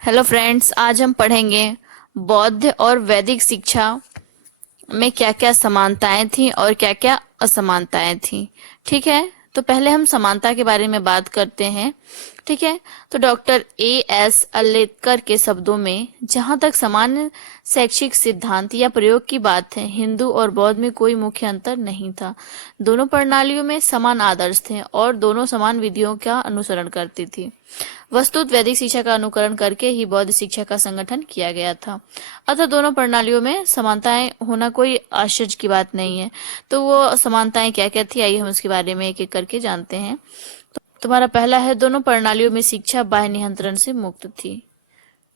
Hello friends, आज हम पढ़ेंगे बौद्ध और वैदिक शिक्षा में क्या क्या समानताएं थी और क्या क्या असमानताएं थी। ठीक है, तो पहले हम समानता के बारे में बात करते हैं। ठीक है, तो डॉक्टर एएस अम्बेडकर के शब्दों में जहां तक सामान्य शैक्षिक सिद्धांत या प्रयोग की बात है, हिंदू और बौद्ध में कोई मुख्य अंतर नहीं था। दोनों प्रणालियों में समान आदर्श थे और दोनों समान विधियों का अनुसरण करती थी। वस्तुत वैदिक शिक्षा का अनुकरण करके ही बौद्ध शिक्षा का संगठन किया गया था। अतः दोनों प्रणालियों में समानताएं होना कोई आश्चर्य की बात नहीं है। तो वो समानताएं क्या क्या थी, आइए हम उसके बारे में एक एक करके जानते हैं। तुम्हारा पहला है, दोनों प्रणालियों में शिक्षा बाह्य नियंत्रण से मुक्त थी।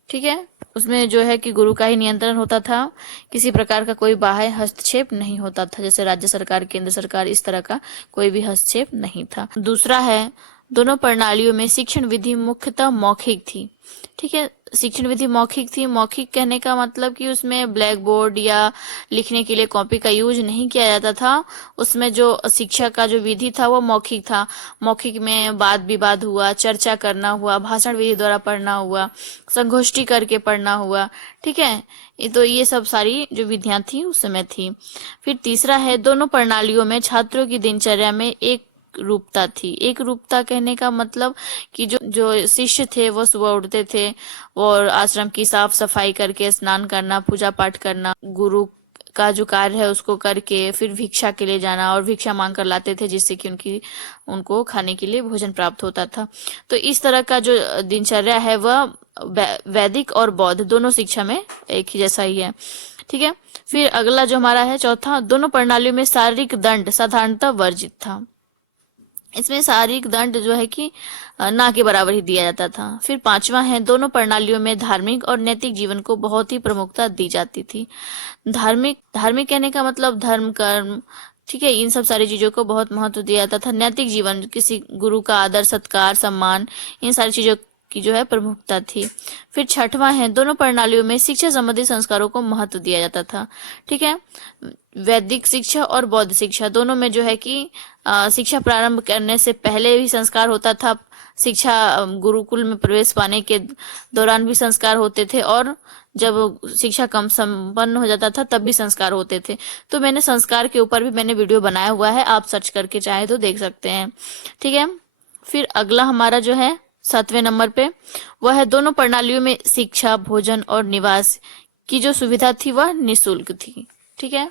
ठीक है, उसमें जो है कि गुरु का ही नियंत्रण होता था, किसी प्रकार का कोई बाह्य हस्तक्षेप नहीं होता था, जैसे राज्य सरकार, केंद्र सरकार, इस तरह का कोई भी हस्तक्षेप नहीं था। दूसरा है, दोनों प्रणालियों में शिक्षण विधि मुख्यतः मौखिक थी। ठीक है, शिक्षण विधि मौखिक थी। मौखिक कहने का मतलब कि उसमें ब्लैक बोर्ड या लिखने के लिए कॉपी का यूज नहीं किया जाता था। उसमें जो शिक्षा का जो विधि था वो मौखिक था। मौखिक में वाद विवाद हुआ, चर्चा करना हुआ, भाषण विधि द्वारा पढ़ना हुआ, संगोष्ठी करके पढ़ना हुआ। ठीक है, ये सब सारी जो विधियां थी उस समय थी। फिर तीसरा है, दोनों प्रणालियों में छात्रों की दिनचर्या में एक रूपता थी। एक रूपता कहने का मतलब कि जो जो शिष्य थे वो सुबह उठते थे और आश्रम की साफ सफाई करके स्नान करना, पूजा पाठ करना, गुरु का जो कार्य है उसको करके फिर भिक्षा के लिए जाना और भिक्षा मांग कर लाते थे, जिससे कि उनको खाने के लिए भोजन प्राप्त होता था। तो इस तरह का जो दिनचर्या है वह वैदिक और बौद्ध दोनों शिक्षा में एक ही जैसा ही है। ठीक है, फिर अगला जो हमारा है चौथा, दोनों प्रणालियों में शारीरिक दंड साधारणतः वर्जित था। इसमें शारीरिक दंड जो है कि ना के बराबर ही दिया जाता था। फिर पांचवा है, दोनों प्रणालियों में धार्मिक और नैतिक जीवन को बहुत ही प्रमुखता दी जाती थी। धार्मिक धार्मिक कहने का मतलब धर्म, कर्म, ठीक है, इन सब सारी चीजों को बहुत महत्व दिया जाता था। नैतिक जीवन, किसी गुरु का आदर, सत्कार, सम्मान, इन सारी चीजों की जो है प्रमुखता थी। फिर छठवां है, दोनों प्रणालियों में शिक्षा संबंधी संस्कारों को महत्व दिया जाता था। ठीक है, वैदिक शिक्षा और बौद्ध शिक्षा दोनों में जो है कि शिक्षा प्रारंभ करने से पहले भी संस्कार होता था। शिक्षा गुरुकुल में प्रवेश पाने के दौरान भी संस्कार होते थे और जब शिक्षा कम संपन्न हो जाता था तब भी संस्कार होते थे। तो मैंने संस्कार के ऊपर भी मैंने वीडियो बनाया हुआ है, आप सर्च करके चाहे तो देख सकते हैं। ठीक है, फिर अगला हमारा जो है 7वें नंबर पे, वह है, दोनों प्रणालियों में शिक्षा, भोजन और निवास की जो सुविधा थी वह निःशुल्क थी। ठीक है,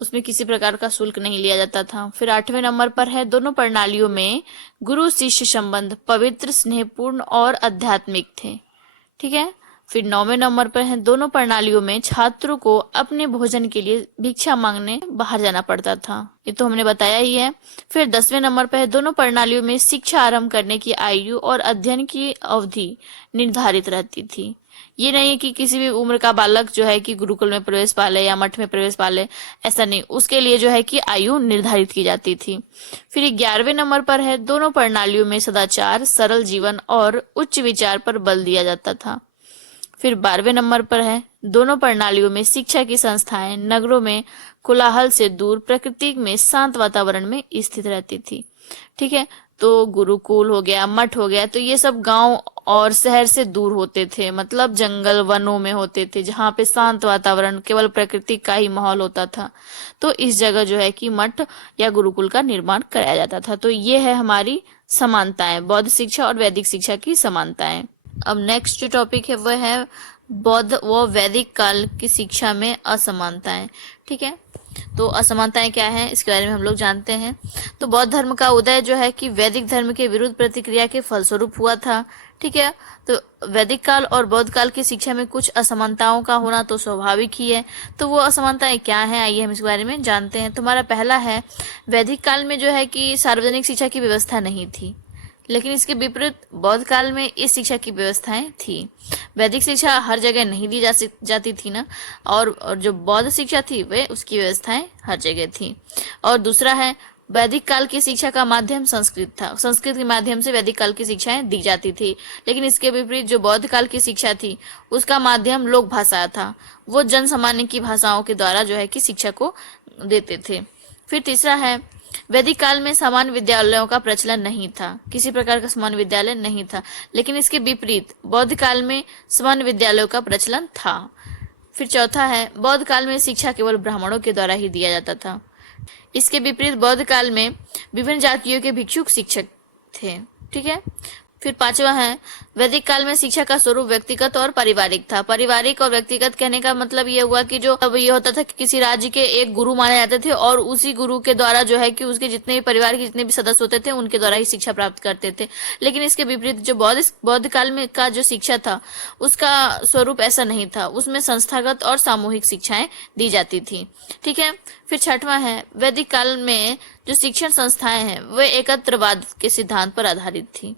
उसमें किसी प्रकार का शुल्क नहीं लिया जाता था। फिर 8वें नंबर पर है, दोनों प्रणालियों में गुरु शिष्य संबंध पवित्र, स्नेहपूर्ण और आध्यात्मिक थे। ठीक है, फिर 9वें नंबर पर है, दोनों प्रणालियों में छात्रों को अपने भोजन के लिए भिक्षा मांगने बाहर जाना पड़ता था, ये तो हमने बताया ही है। फिर 10वें नंबर पर है, दोनों प्रणालियों में शिक्षा आरंभ करने की आयु और अध्ययन की अवधि निर्धारित रहती थी। ये नहीं है कि किसी भी उम्र का बालक जो है कि गुरुकुल में प्रवेश पा ले या मठ में प्रवेश पा ले, ऐसा नहीं, उसके लिए जो है कि आयु निर्धारित की जाती थी। फिर 11वें नंबर पर है, दोनों प्रणालियों में सदाचार, सरल जीवन और उच्च विचार पर बल दिया जाता था। फिर 12वें नंबर पर है, दोनों प्रणालियों में शिक्षा की संस्थाएं नगरों में कोलाहल से दूर प्रकृति में शांत वातावरण में स्थित रहती थी। ठीक है, तो गुरुकुल हो गया, मठ हो गया, तो ये सब गांव और शहर से दूर होते थे, मतलब जंगल वनों में होते थे, जहाँ पे शांत वातावरण, केवल प्रकृति का ही माहौल होता था। तो इस जगह जो है कि मठ या गुरुकुल का निर्माण कराया जाता था। तो ये है हमारी समानताएं, बौद्ध शिक्षा और वैदिक शिक्षा की समानताएं। अब नेक्स्ट जो टॉपिक है वह है बौद्ध व वैदिक काल की शिक्षा में असमानताएं। ठीक है, तो असमानताएं क्या है इसके बारे में हम लोग जानते हैं। तो बौद्ध धर्म का उदय जो है कि वैदिक धर्म के विरुद्ध प्रतिक्रिया के फलस्वरूप हुआ था। ठीक है, तो वैदिक काल और बौद्ध काल की शिक्षा में कुछ असमानताओं का होना तो स्वाभाविक ही है। तो वो असमानताएं क्या हैं, आइए हम इसके बारे में जानते हैं। तुम्हारा पहला है, वैदिक काल में जो है कि सार्वजनिक शिक्षा की व्यवस्था नहीं थी, लेकिन इसके विपरीत बौद्ध काल में इस शिक्षा की व्यवस्थाएं थी। वैदिक शिक्षा हर जगह नहीं दी जाती थी ना, और जो बौद्ध शिक्षा थी वे उसकी व्यवस्थाएं हर जगह थी। और दूसरा है, वैदिक काल की शिक्षा का माध्यम संस्कृत था, संस्कृत के माध्यम से वैदिक काल की शिक्षाएं दी जाती थी। लेकिन इसके विपरीत जो बौद्ध काल की शिक्षा थी उसका माध्यम लोक भाषा था, वो जन सामान्य की भाषाओं के द्वारा जो है कि शिक्षा को देते थे। फिर तीसरा है, वैदिक काल में सामान्य विद्यालयों का प्रचलन नहीं था, किसी प्रकार का सामान्य विद्यालय नहीं था। लेकिन इसके विपरीत बौद्ध काल में सामान्य विद्यालयों का प्रचलन था। फिर चौथा है, बौद्ध काल में शिक्षा केवल ब्राह्मणों के द्वारा ही दिया जाता था। इसके विपरीत बौद्ध काल में विभिन्न जातियों के भिक्षुक शिक्षक थे। ठीक है। फिर पांचवा है, वैदिक काल में शिक्षा का स्वरूप व्यक्तिगत और पारिवारिक था। पारिवारिक और व्यक्तिगत कहने का मतलब ये हुआ कि जो अब ये होता था कि किसी राज्य के एक गुरु माने जाते थे और उसी गुरु के द्वारा जो है कि उसके जितने भी परिवार के जितने भी सदस्य होते थे उनके द्वारा ही शिक्षा प्राप्त करते थे। लेकिन इसके विपरीत जो बौद्ध काल में का जो शिक्षा था उसका स्वरूप ऐसा नहीं था, उसमें संस्थागत और सामूहिक शिक्षाएं दी जाती थी। ठीक है। फिर छठवां है, वैदिक काल में जो शिक्षण संस्थाएं हैं वे एकत्रवाद के सिद्धांत पर आधारित थी।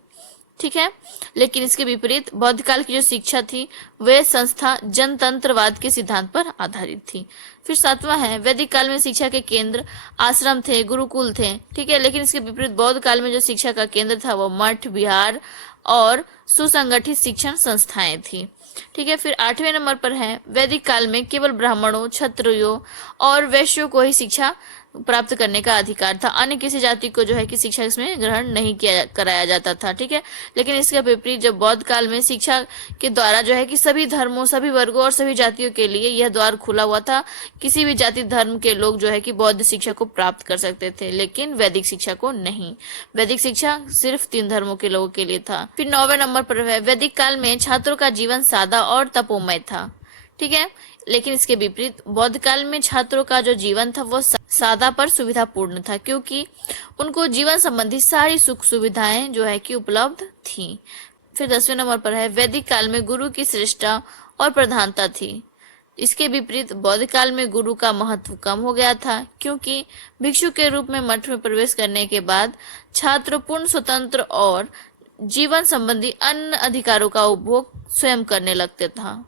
ठीक है। लेकिन इसके विपरीत बौद्ध काल की जो शिक्षा थी वे संस्था जनतंत्रवाद के सिद्धांत पर आधारित थी। फिर सातवां है, वैदिक काल में शिक्षा के केंद्र आश्रम थे, गुरुकुल थे। ठीक है। लेकिन इसके विपरीत बौद्ध काल में जो शिक्षा का केंद्र था वो मठ, विहार और सुसंगठित शिक्षण संस्थाएं थी। ठीक है। फिर 8वें नंबर पर है, वैदिक काल में केवल ब्राह्मणों, क्षत्रियों और वैश्यों को ही शिक्षा प्राप्त करने का अधिकार था। अन्य किसी जाति को जो है कि शिक्षा इसमें ग्रहण नहीं किया कराया जाता था। ठीक है। लेकिन इसके विपरीत जब बौद्ध काल में शिक्षा के द्वारा जो है कि सभी धर्मों, सभी वर्गों और सभी जातियों के लिए यह द्वार खुला हुआ था। किसी भी जाति धर्म के लोग जो है कि बौद्ध शिक्षा को प्राप्त कर सकते थे, लेकिन वैदिक शिक्षा को नहीं। वैदिक शिक्षा सिर्फ 3 धर्मों के लोगों के लिए था। फिर 9वें नंबर पर है, वैदिक काल में छात्रों का जीवन सादा और तपोमय था। ठीक है। लेकिन इसके विपरीत बौद्ध काल में छात्रों का जो जीवन था वो सादा पर सुविधापूर्ण था, क्योंकि उनको जीवन संबंधी सारी सुख सुविधाएं जो है कि उपलब्ध थी। फिर 10वें नंबर पर है, वैदिक काल में गुरु की श्रेष्ठता और प्रधानता थी। इसके विपरीत बौद्ध काल में गुरु का महत्व कम हो गया था, क्योंकि भिक्षु के रूप में मठ में प्रवेश करने के बाद छात्र पूर्ण स्वतंत्र और जीवन संबंधी अन्य अधिकारों का उपभोग स्वयं करने लगते था।